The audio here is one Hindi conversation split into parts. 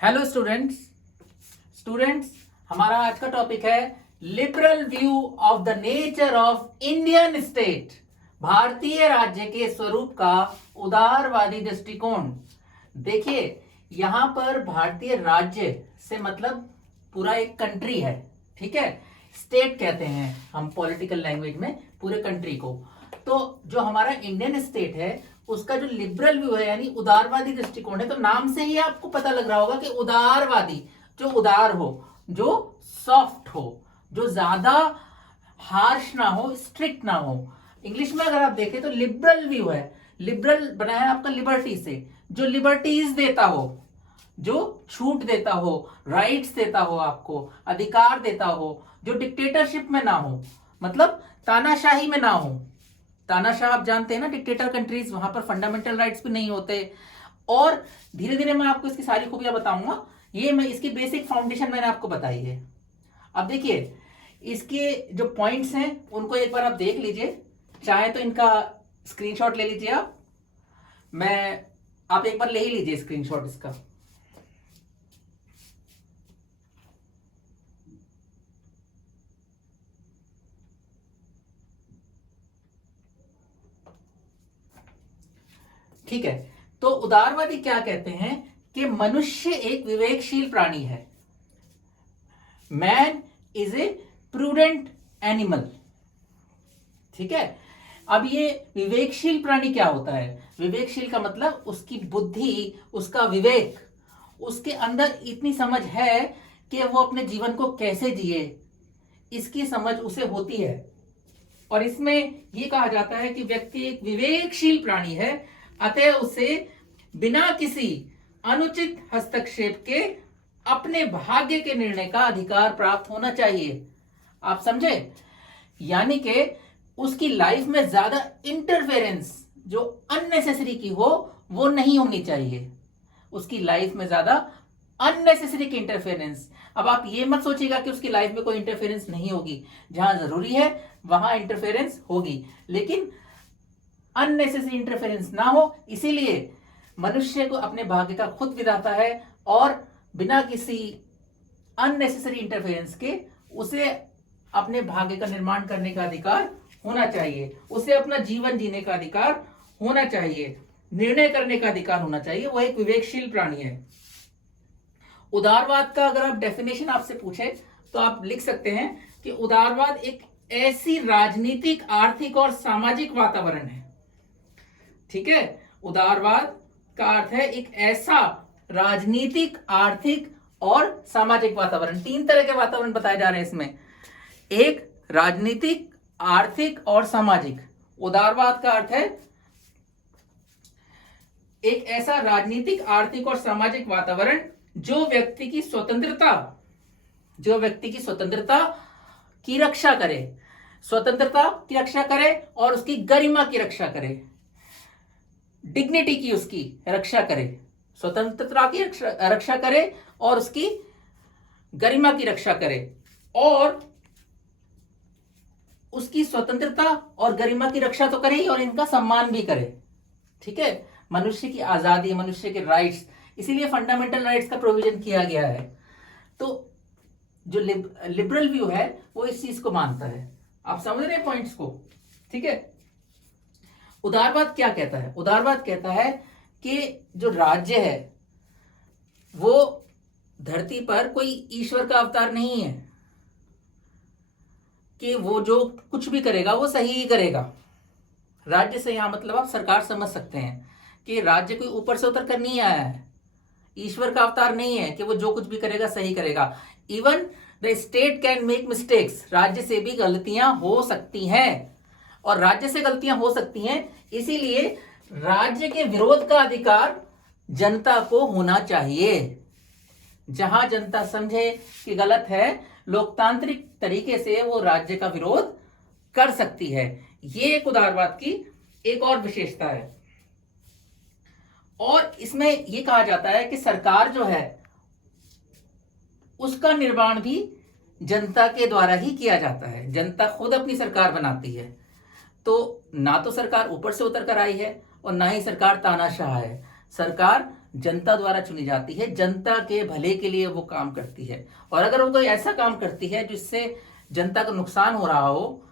हेलो स्टूडेंट्स हमारा आज का टॉपिक है liberal view of the nature of Indian state. भारतीय राज्य के स्वरूप का उदारवादी दृष्टिकोण। देखिए, यहां पर भारतीय राज्य से मतलब पूरा एक कंट्री है, ठीक है। स्टेट कहते हैं हम पॉलिटिकल लैंग्वेज में पूरे कंट्री को। तो जो हमारा इंडियन स्टेट है उसका जो लिबरल व्यू है यानी उदारवादी दृष्टिकोण है, तो नाम से ही आपको पता लग रहा होगा कि उदारवादी, जो उदार हो, जो सॉफ्ट हो, जो ज्यादा हार्श ना हो, स्ट्रिक्ट ना हो। इंग्लिश में अगर आप देखें तो लिबरल व्यू है। लिबरल बना है आपका लिबर्टी से, जो लिबर्टीज देता हो, जो छूट देता हो, राइट्स देता हो, आपको अधिकार देता हो, जो डिक्टेटरशिप में ना हो, मतलब तानाशाही में ना हो। तानाशाह आप जानते हैं ना, डिक्टेटर कंट्रीज, वहां पर फंडामेंटल राइट्स भी नहीं होते। और धीरे धीरे मैं आपको इसकी सारी खूबियां बताऊंगा। ये मैं इसकी बेसिक फाउंडेशन मैंने आपको बताई है। अब देखिए, इसके जो पॉइंट्स हैं उनको एक बार आप देख लीजिए। चाहे तो इनका स्क्रीनशॉट ले लीजिए आप एक बार ले ही लीजिए स्क्रीनशॉट इसका। ठीक है, तो उदारवादी क्या कहते हैं कि मनुष्य एक विवेकशील प्राणी है। Man is a prudent animal, ठीक है। अब ये विवेकशील प्राणी क्या होता है? विवेकशील का मतलब उसकी बुद्धि, उसका विवेक, उसके अंदर इतनी समझ है कि वो अपने जीवन को कैसे जिए, इसकी समझ उसे होती है। और इसमें यह कहा जाता है कि व्यक्ति एक विवेकशील प्राणी है, अतः उसे बिना किसी अनुचित हस्तक्षेप के अपने भाग्य के निर्णय का अधिकार प्राप्त होना चाहिए। आप समझे? यानी कि उसकी लाइफ में ज्यादा इंटरफेरेंस जो अननेसेसरी की हो वो नहीं होनी चाहिए। उसकी लाइफ में ज्यादा अननेसेसरी की इंटरफेरेंस। अब आप ये मत सोचिएगा कि उसकी लाइफ में कोई इंटरफेरेंस नहीं होगी, जहां जरूरी है वहां इंटरफेरेंस होगी, लेकिन अननेसेसरी इंटरफेरेंस ना हो। इसीलिए मनुष्य को अपने भाग्य का खुद विधाता है और बिना किसी अननेसेसरी इंटरफेरेंस के उसे अपने भाग्य का निर्माण करने का अधिकार होना चाहिए, उसे अपना जीवन जीने का अधिकार होना चाहिए, निर्णय करने का अधिकार होना चाहिए। वो एक विवेकशील प्राणी है। उदारवाद का अगर आप डेफिनेशन आपसे पूछे तो आप लिख सकते हैं कि उदारवाद एक ऐसी राजनीतिक, आर्थिक और सामाजिक वातावरण है, ठीक है। उदारवाद का अर्थ है एक ऐसा राजनीतिक, आर्थिक और सामाजिक वातावरण। तीन तरह के वातावरण बताए जा रहे हैं इसमें। एक राजनीतिक, आर्थिक और सामाजिक। उदारवाद का अर्थ है एक ऐसा राजनीतिक, आर्थिक और सामाजिक वातावरण जो व्यक्ति की स्वतंत्रता की रक्षा करे, स्वतंत्रता की रक्षा करे और उसकी गरिमा की रक्षा करे, डिग्निटी की उसकी रक्षा करे, स्वतंत्रता की रक्षा करे और उसकी गरिमा की रक्षा करे, और उसकी स्वतंत्रता और गरिमा की रक्षा तो करे ही और इनका सम्मान भी करे, ठीक है। मनुष्य की आजादी, मनुष्य के राइट्स, इसीलिए फंडामेंटल राइट्स का प्रोविजन किया गया है। तो जो लिबरल व्यू है वो इस चीज को मानता है। आप समझ रहे हैं पॉइंट्स को, ठीक है। उदारवाद क्या कहता है? उदारवाद कहता है कि जो राज्य है वो धरती पर कोई ईश्वर का अवतार नहीं है कि वो जो कुछ भी करेगा वो सही ही करेगा। राज्य से यहां मतलब आप सरकार समझ सकते हैं कि राज्य कोई ऊपर से उतर कर नहीं आया है, ईश्वर का अवतार नहीं है कि वो जो कुछ भी करेगा सही करेगा। Even the state can make mistakes, राज्य से भी गलतियां हो सकती हैं और राज्य से गलतियां हो सकती हैं, इसीलिए राज्य के विरोध का अधिकार जनता को होना चाहिए। जहां जनता समझे कि गलत है, लोकतांत्रिक तरीके से वो राज्य का विरोध कर सकती है। ये एक उदारवाद की एक और विशेषता है। और इसमें यह कहा जाता है कि सरकार जो है उसका निर्माण भी जनता के द्वारा ही किया जाता है। जनता खुद अपनी सरकार बनाती है। तो ना तो सरकार ऊपर से उतर कर आई है और ना ही सरकार तानाशाह है। सरकार जनता द्वारा चुनी जाती है, जनता के भले के लिए वो काम करती है। और अगर वो कोई ऐसा काम करती है जिससे जनता को नुकसान हो रहा हो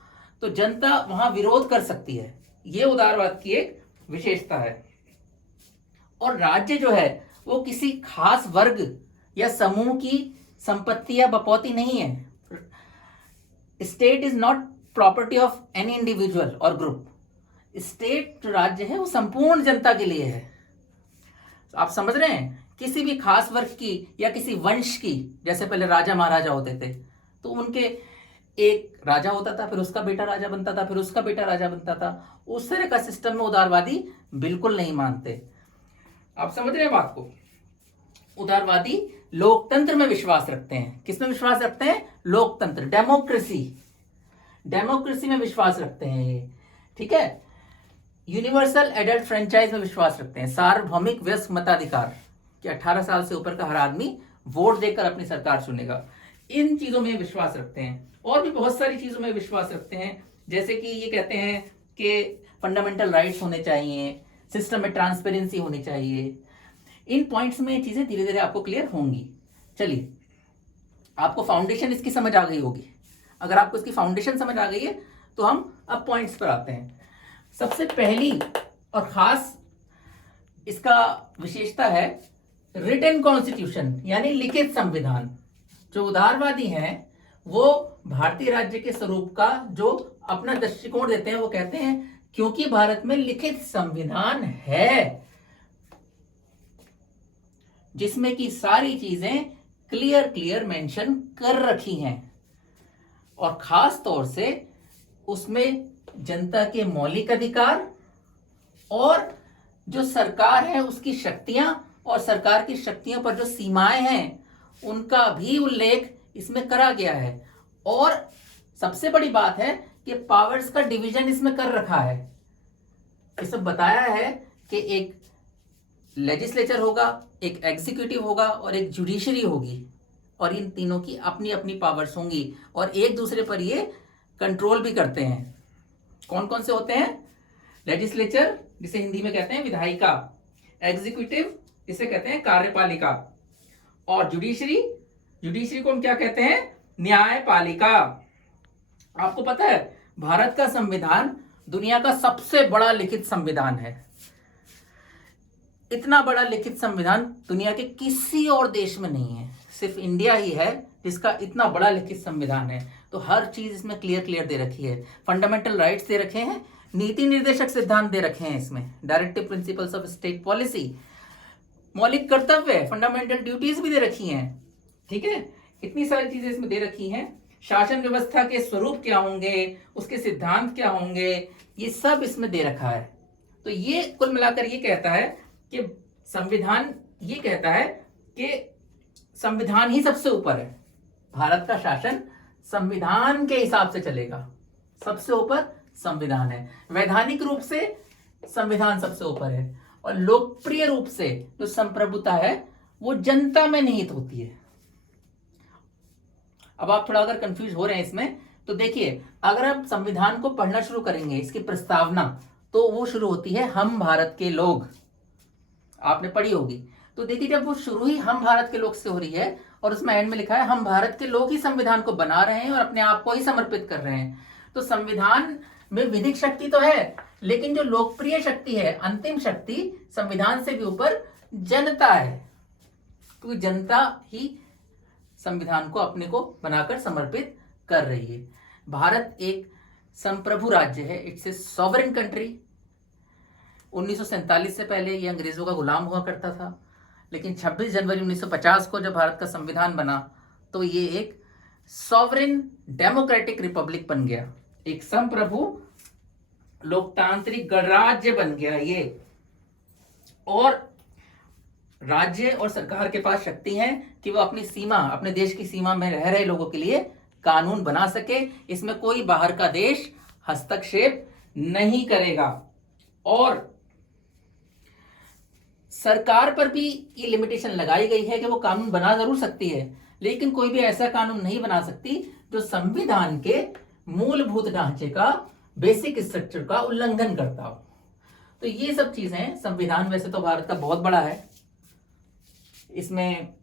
तो जनता वहां विरोध कर सकती है। ये उदारवाद की एक विशेषता है। और राज्य जो है वो किसी खास वर्ग या समूह की संपत्ति या बपौती नहीं है। State is not property of any individual और ग्रुप। स्टेट जो राज्य है वो संपूर्ण जनता के लिए है। आप समझ रहे हैं, किसी भी खास वर्ग की या किसी वंश की, जैसे पहले राजा महाराजा होते थे तो उनके एक राजा होता था, फिर उसका बेटा राजा बनता था, फिर उसका बेटा राजा बनता था। उस तरह का सिस्टम में उदारवादी बिल्कुल नहीं मानते। आप समझ रहे हैं बात को। उदारवादी लोकतंत्र में विश्वास रखते हैं। किसमें विश्वास रखते हैं? लोकतंत्र, डेमोक्रेसी, डेमोक्रेसी में विश्वास रखते हैं ये, ठीक है। यूनिवर्सल एडल्ट फ्रेंचाइज में विश्वास रखते हैं। सार्वभौमिक वयस्क मताधिकार कि 18 साल से ऊपर का हर आदमी वोट देकर अपनी सरकार चुनेगा। इन चीजों में विश्वास रखते हैं। और भी बहुत सारी चीजों में विश्वास रखते हैं, जैसे कि ये कहते हैं कि फंडामेंटल राइट्स होने चाहिए, सिस्टम में ट्रांसपेरेंसी होनी चाहिए। इन पॉइंट्स में चीजें धीरे धीरे आपको क्लियर होंगी। चलिए, आपको फाउंडेशन इसकी समझ आ गई होगी। अगर आपको इसकी फाउंडेशन समझ आ गई है तो हम अब पॉइंट्स पर आते हैं। सबसे पहली और खास इसका विशेषता है रिटन कॉन्स्टिट्यूशन, यानी लिखित संविधान। जो उदारवादी हैं वो भारतीय राज्य के स्वरूप का जो अपना दृष्टिकोण देते हैं, वो कहते हैं क्योंकि भारत में लिखित संविधान है जिसमें की सारी चीजें क्लियर क्लियर मेंशन कर रखी हैं, और खास तौर से उसमें जनता के मौलिक अधिकार और जो सरकार है उसकी शक्तियां और सरकार की शक्तियों पर जो सीमाएं हैं उनका भी उल्लेख इसमें करा गया है। और सबसे बड़ी बात है कि पावर्स का डिवीजन इसमें कर रखा है। इसमें बताया है कि एक लेजिस्लेचर होगा, एक एग्जीक्यूटिव होगा और एक जुडिशरी होगी, और इन तीनों की अपनी अपनी पावर्स होंगी और एक दूसरे पर ये कंट्रोल भी करते हैं। कौन कौन से होते हैं? लेजिस्लेचर, जिसे हिंदी में कहते हैं विधायिका, एग्जीक्यूटिव जिसे कहते हैं कार्यपालिका, और जुडिशरी, जुडिशरी को हम क्या कहते हैं? न्यायपालिका। आपको पता है भारत का संविधान दुनिया का सबसे बड़ा लिखित संविधान है। इतना बड़ा लिखित संविधान दुनिया के किसी और देश में नहीं है, सिर्फ इंडिया ही है जिसका इतना बड़ा लिखित संविधान है। तो हर चीज इसमें क्लियर क्लियर दे रखी है। फंडामेंटल राइट्स दे रखे हैं, नीति निर्देशक सिद्धांत दे रखे हैं इसमें, directive principles of state policy, मौलिक कर्तव्य, फंडामेंटल ड्यूटीज भी दे रखी हैं, ठीक है। इतनी सारी चीजें इसमें दे रखी हैं। शासन व्यवस्था के स्वरूप क्या होंगे, उसके सिद्धांत क्या होंगे, ये सब इसमें दे रखा है। तो ये कुल मिलाकर ये कहता है कि संविधान ये कहता है कि संविधान ही सबसे ऊपर है। भारत का शासन संविधान के हिसाब से चलेगा, सबसे ऊपर संविधान है। वैधानिक रूप से संविधान सबसे ऊपर है, और लोकप्रिय रूप से जो संप्रभुता है वो जनता में निहित होती है। अब आप थोड़ा अगर कंफ्यूज हो रहे हैं इसमें, तो देखिए, अगर आप संविधान को पढ़ना शुरू करेंगे, इसकी प्रस्तावना, तो वो शुरू होती है हम भारत के लोग, आपने पढ़ी होगी। तो देखिए, जब वो शुरू ही हम भारत के लोग से हो रही है और उसमें एंड में लिखा है हम भारत के लोग ही संविधान को बना रहे हैं और अपने आप को ही समर्पित कर रहे हैं, तो संविधान में विधिक शक्ति तो है, लेकिन जो लोकप्रिय शक्ति है, अंतिम शक्ति, संविधान से भी ऊपर जनता है, क्योंकि जनता ही संविधान को अपने को बनाकर समर्पित कर रही है। भारत एक संप्रभु राज्य है, इट्स ए सॉवरेन कंट्री। 1947 से पहले ये अंग्रेजों का गुलाम हुआ करता था, लेकिन 26 जनवरी 1950 को जब भारत का संविधान बना तो ये एक सॉवरेन डेमोक्रेटिक रिपब्लिक बन गया, एक संप्रभु लोकतांत्रिक गणराज्य बन गया ये। और राज्य और सरकार के पास शक्ति है कि वो अपनी सीमा, अपने देश की सीमा में रह रहे लोगों के लिए कानून बना सके, इसमें कोई बाहर का देश हस्तक्षेप नहीं करेगा। और सरकार पर भी ये लिमिटेशन लगाई गई है कि वो कानून बना जरूर सकती है, लेकिन कोई भी ऐसा कानून नहीं बना सकती जो संविधान के मूलभूत ढांचे का, बेसिक स्ट्रक्चर का उल्लंघन करता हो। तो ये सब चीजें, संविधान वैसे तो भारत का बहुत बड़ा है, इसमें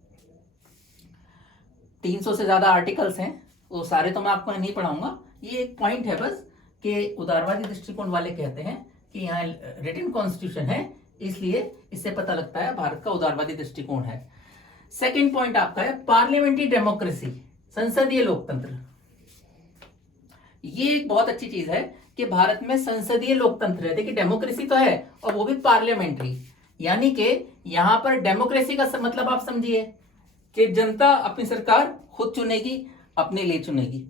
300 से ज्यादा आर्टिकल्स हैं, वो सारे तो मैं आपको नहीं पढ़ाऊंगा। ये एक पॉइंट है बस कि उदारवादी दृष्टिकोण वाले कहते हैं कि यहाँ रिटन कॉन्स्टिट्यूशन है, इसलिए इससे पता लगता है भारत का उदारवादी दृष्टिकोण है। सेकंड पॉइंट आपका है पार्लियामेंट्री डेमोक्रेसी, संसदीय लोकतंत्र। ये एक बहुत अच्छी चीज है कि भारत में संसदीय लोकतंत्र है। देखिए डेमोक्रेसी तो है और वो भी पार्लियामेंट्री, यानी कि यहां पर डेमोक्रेसी का मतलब आप समझिए कि जनता अपनी सरकार खुद चुनेगी, अपने लिए चुनेगी।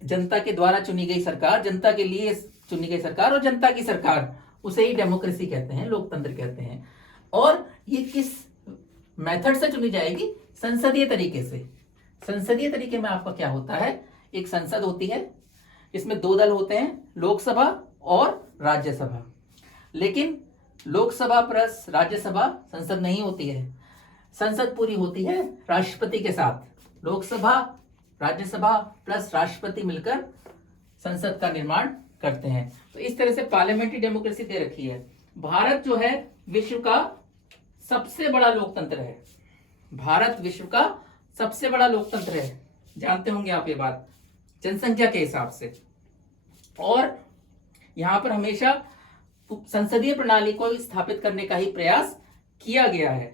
जनता के द्वारा चुनी गई सरकार, जनता के लिए चुनी गई सरकार और जनता की सरकार, उसे ही डेमोक्रेसी कहते हैं, लोकतंत्र कहते हैं। और ये किस मेथड से चुनी जाएगी? संसदीय तरीके से। संसदीय तरीके में आपका क्या होता है, एक संसद होती है, इसमें 2 दल होते हैं, लोकसभा और राज्यसभा। लेकिन लोकसभा प्लस राज्यसभा संसद नहीं होती है, संसद पूरी होती है राष्ट्रपति के साथ। लोकसभा, राज्यसभा प्लस राष्ट्रपति मिलकर संसद का निर्माण करते हैं। तो इस तरह से पार्लियामेंट्री डेमोक्रेसी दे रखी है। भारत जो है विश्व का सबसे बड़ा लोकतंत्र है। भारत विश्व का सबसे बड़ा लोकतंत्र है, जानते होंगे आप ये बात, जनसंख्या के हिसाब से। और यहां पर हमेशा संसदीय प्रणाली को स्थापित करने का ही प्रयास किया गया है।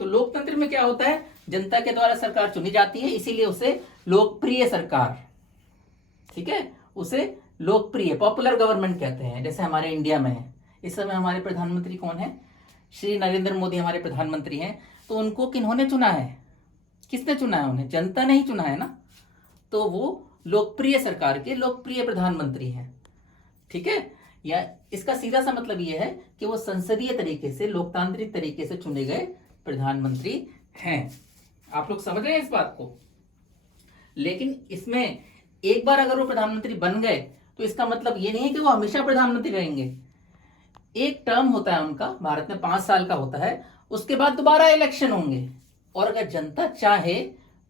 तो लोकतंत्र में क्या होता है, जनता के द्वारा सरकार चुनी जाती है, इसीलिए उसे लोकप्रिय सरकार, ठीक है, उसे लोकप्रिय पॉपुलर गवर्नमेंट कहते हैं। जैसे हमारे इंडिया में है, इस समय हमारे प्रधानमंत्री कौन है? श्री नरेंद्र मोदी हमारे प्रधानमंत्री हैं। तो उनको किन्होंने चुना है? किसने चुना है उन्हें? जनता ने ही चुना है ना। तो वो लोकप्रिय सरकार के लोकप्रिय प्रधानमंत्री हैं, ठीक है। या इसका सीधा सा मतलब यह है कि वो संसदीय तरीके से, लोकतांत्रिक तरीके से चुने गए प्रधानमंत्री हैं। आप लोग समझ रहे हैं इस बात को? लेकिन इसमें एक बार अगर वो प्रधानमंत्री बन गए तो इसका मतलब ये नहीं है कि वो हमेशा प्रधानमंत्री रहेंगे। एक टर्म होता है उनका, भारत में 5 साल का होता है, उसके बाद दोबारा इलेक्शन होंगे। और अगर जनता चाहे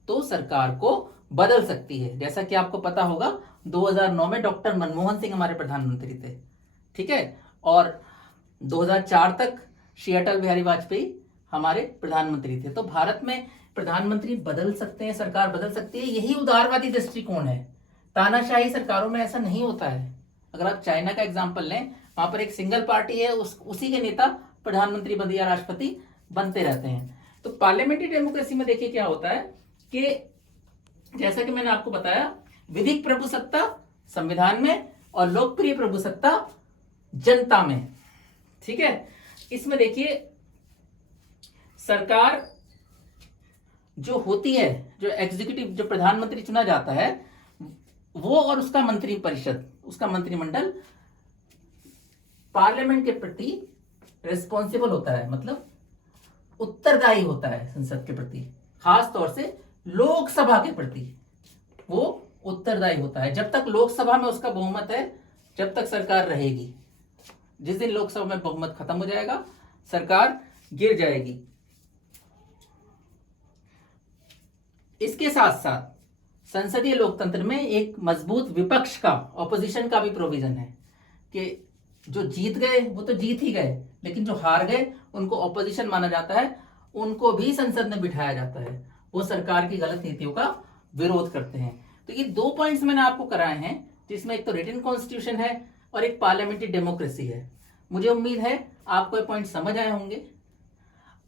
तो सरकार को बदल सकती है। जैसा कि आपको पता होगा 2009 में डॉक्टर मनमोहन सिंह हमारे प्रधानमंत्री थे, ठीक है, और 2004 तक श्री अटल बिहारी वाजपेयी हमारे प्रधानमंत्री थे। तो भारत में प्रधानमंत्री बदल सकते हैं, सरकार बदल सकती है, यही उदारवादी दृष्टिकोण है। तानाशाही सरकारों में ऐसा नहीं होता है। अगर आप चाइना का एग्जाम्पल लें, वहां पर एक सिंगल पार्टी है, उसी के नेता प्रधानमंत्री बन या राष्ट्रपति बनते रहते हैं। तो पार्लियामेंट्री डेमोक्रेसी में देखिए क्या होता है कि जैसा कि मैंने आपको बताया, विधिक प्रभुसत्ता संविधान में और लोकप्रिय प्रभुसत्ता जनता में, ठीक है। इसमें देखिए सरकार जो होती है, जो एग्जीक्यूटिव, जो प्रधानमंत्री चुना जाता है, वो और उसका मंत्री परिषद, उसका मंत्रिमंडल पार्लियामेंट के प्रति रिस्पॉन्सिबल होता है, मतलब उत्तरदायी होता है संसद के प्रति, खास तौर से लोकसभा के प्रति वो उत्तरदायी होता है। जब तक लोकसभा में उसका बहुमत है, जब तक सरकार रहेगी। जिस दिन लोकसभा में बहुमत खत्म हो जाएगा, सरकार गिर जाएगी। इसके साथ साथ संसदीय लोकतंत्र में एक मजबूत विपक्ष का, ऑपोजिशन का भी प्रोविजन है कि जो जीत गए वो तो जीत ही गए, लेकिन जो हार गए उनको ऑपोजिशन माना जाता है, उनको भी संसद में बिठाया जाता है। वो सरकार की गलत नीतियों का विरोध करते हैं। तो ये 2 पॉइंट्स मैंने आपको कराए हैं, जिसमें एक तो रिटन कॉन्स्टिट्यूशन है और एक पार्लियामेंट्री डेमोक्रेसी है। मुझे उम्मीद है आपको ये पॉइंट समझ आए होंगे।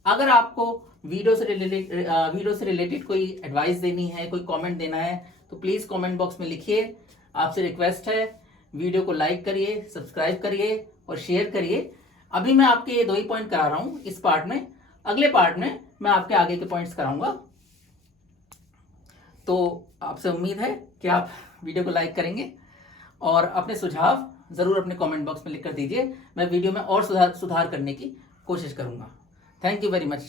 अगर आपको वीडियो से रिलेटेड कोई एडवाइस देनी है, कोई कमेंट देना है, तो प्लीज कमेंट बॉक्स में लिखिए। आपसे रिक्वेस्ट है, वीडियो को लाइक करिए, सब्सक्राइब करिए और शेयर करिए। अभी मैं आपके ये 2 ही पॉइंट करा रहा हूं इस पार्ट में, अगले पार्ट में मैं आपके आगे के पॉइंट्स कराऊंगा। तो आपसे उम्मीद है कि आप वीडियो को लाइक करेंगे और अपने सुझाव जरूर अपने कमेंट बॉक्स में लिख कर दीजिए। मैं वीडियो में और सुधार करने की कोशिश करूंगा। Thank you very much.